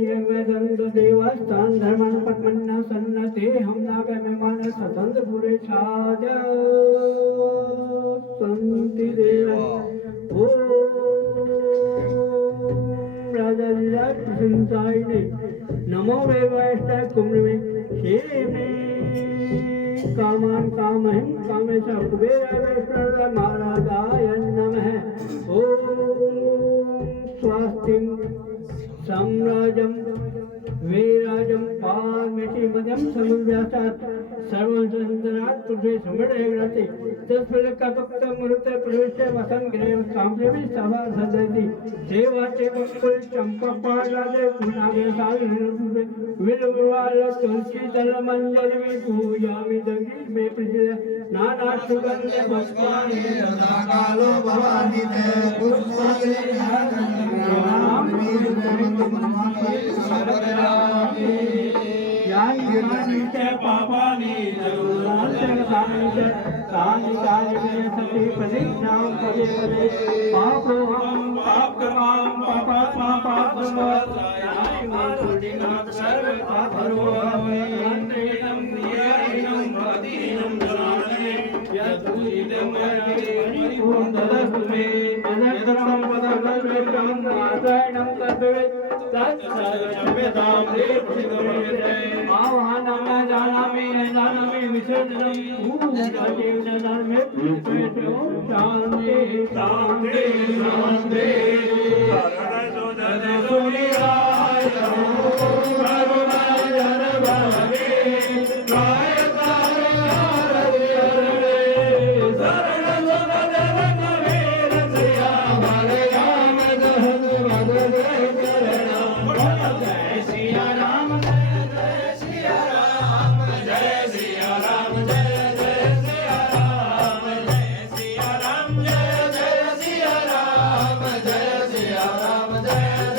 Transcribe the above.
में संत देवस्थान धर्मन पटमन्ना सन्नते हम नाग मेहमान सतंत पूरे छाज संति देव ओम राजा राजा प्रशंसाई ने नमो वेवाष्टा कुम्र में हे में कामान कामहिं कामेश कुबेर महाराजाय नमः ओम स्वास्तिं साम्राज्यं वीराजं पार्मेति मध्यम समुद्रासात् सर्वसंतनात् पुरुषे समृद्धे तस्फलकपक्त मरुते प्रवेशे वसन ग्रेव काम्यवि सभा सदति सेवाचे कुल चंपा पाराजे पुनागे सागरे विलवाल तुलसी दल मंजर में पूजामि दगी में प्रसिद्ध नाना सुगंध पुष्पाणि सदा कालो भवानि ते पुष्पाणि नाम यानि पापानि जगदानि तानि तानि सति प्रतिज्ञां पदे पदे पापोऽहं पापकृतां पापात्मा पापकृतवान् मानुषिणां सर्वथा भरोऽहमेनं नियेनं भवतीनं जनार्दने यद्भूतं परिपूर्णं ददतु मे यदर्थं पदकल्पेतं नारायणं तद्वेत् तत्सर्ववेदां देवसिद्धमेते आवाहनं न जानामि न जानामि विसर्जनं भूतदेव नरमे पुष्पेषु शान्ति शान्ति शान्ति शरणं सुनिराय भगवान भवे जय